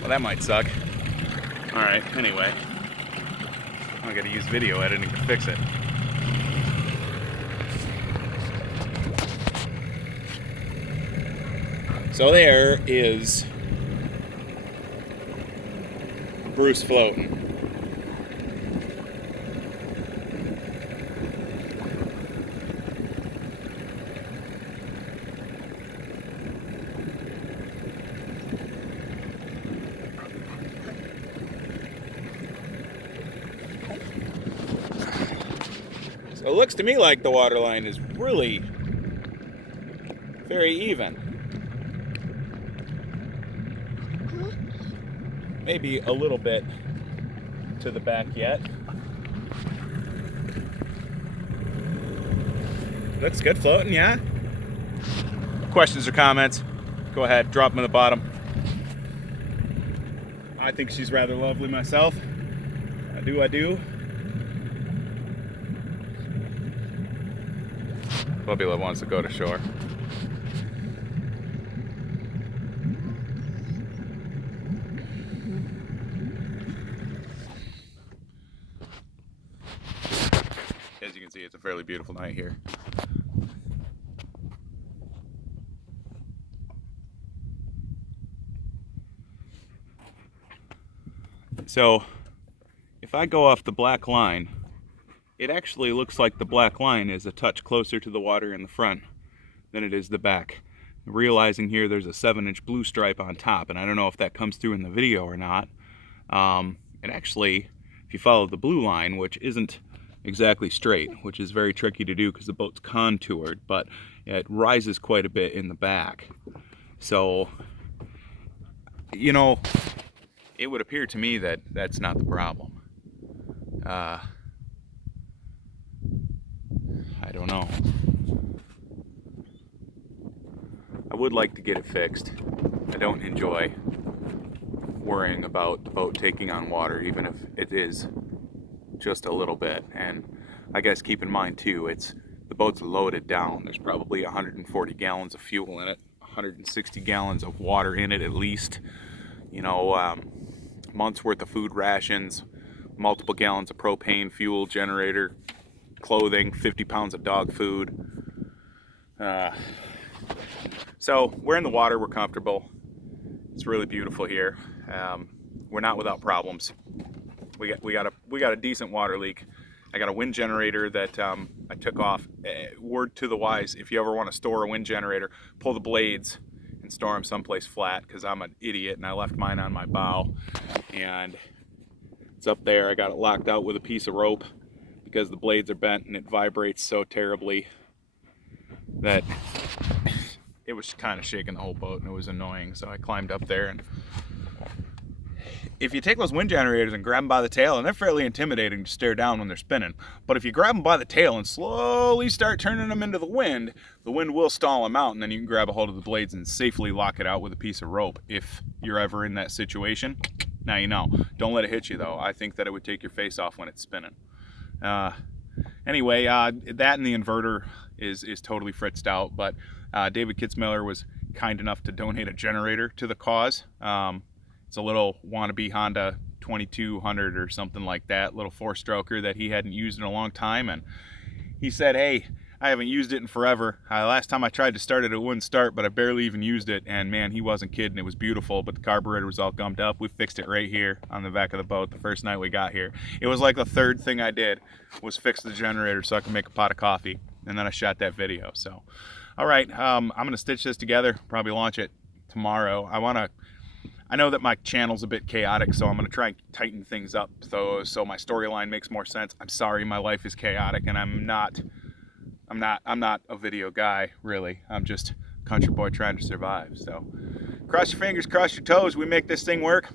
Well, that might suck. Alright, anyway. I gotta use video editing to fix it. So there is Bruce floating. So it looks to me like the water line is really very even. Maybe a little bit to the back yet. Looks good floating, yeah? Questions or comments? Go ahead, drop them in the bottom. I think she's rather lovely myself. I do. Puppy Love wants to go to shore. As you can see, it's a fairly beautiful night here. So, if I go off the black line, it actually looks like the black line is a touch closer to the water in the front than it is the back. Realizing here there's a 7-inch blue stripe on top, and I don't know if that comes through in the video or not. And actually, if you follow the blue line, which isn't exactly straight, which is very tricky to do because the boat's contoured, but it rises quite a bit in the back. So, you know, it would appear to me that that's not the problem. I don't know. I would like to get it fixed. I don't enjoy worrying about the boat taking on water, even if it is just a little bit. And I guess keep in mind too, the boat's loaded down. There's probably 140 gallons of fuel in it, 160 gallons of water in it at least. You know, months worth of food rations, multiple gallons of propane fuel, generator, clothing, 50 pounds of dog food. So we're in the water, we're comfortable. It's really beautiful here. We're not without problems. We got a decent water leak. I got a wind generator that I took off. Word to the wise, if you ever want to store a wind generator, pull the blades and store them someplace flat, because I'm an idiot and I left mine on my bow. And it's up there. I got it locked out with a piece of rope because the blades are bent and it vibrates so terribly that it was kind of shaking the whole boat and it was annoying. So I climbed up there, and if you take those wind generators and grab them by the tail, and they're fairly intimidating to stare down when they're spinning, but if you grab them by the tail and slowly start turning them into the wind will stall them out, and then you can grab a hold of the blades and safely lock it out with a piece of rope if you're ever in that situation. Now you know. Don't let it hit you though. I think that it would take your face off when it's spinning. Anyway, that and the inverter is totally fritzed out, but David Kitzmiller was kind enough to donate a generator to the cause. It's a little wannabe Honda 2200 or something like that, little 4-stroker that he hadn't used in a long time, and he said, hey, I haven't used it in forever. Last time I tried to start it, it wouldn't start, but I barely even used it, and man, he wasn't kidding. It was beautiful, but the carburetor was all gummed up. We fixed it right here on the back of the boat the first night we got here. It was like the third thing I did was fix the generator so I could make a pot of coffee, and then I shot that video. So, all right, I'm gonna stitch this together, probably launch it tomorrow. I know that my channel's a bit chaotic, so I'm gonna try and tighten things up so my storyline makes more sense. I'm sorry, my life is chaotic, and I'm not a video guy, really. I'm just a country boy trying to survive. So cross your fingers, cross your toes, we make this thing work.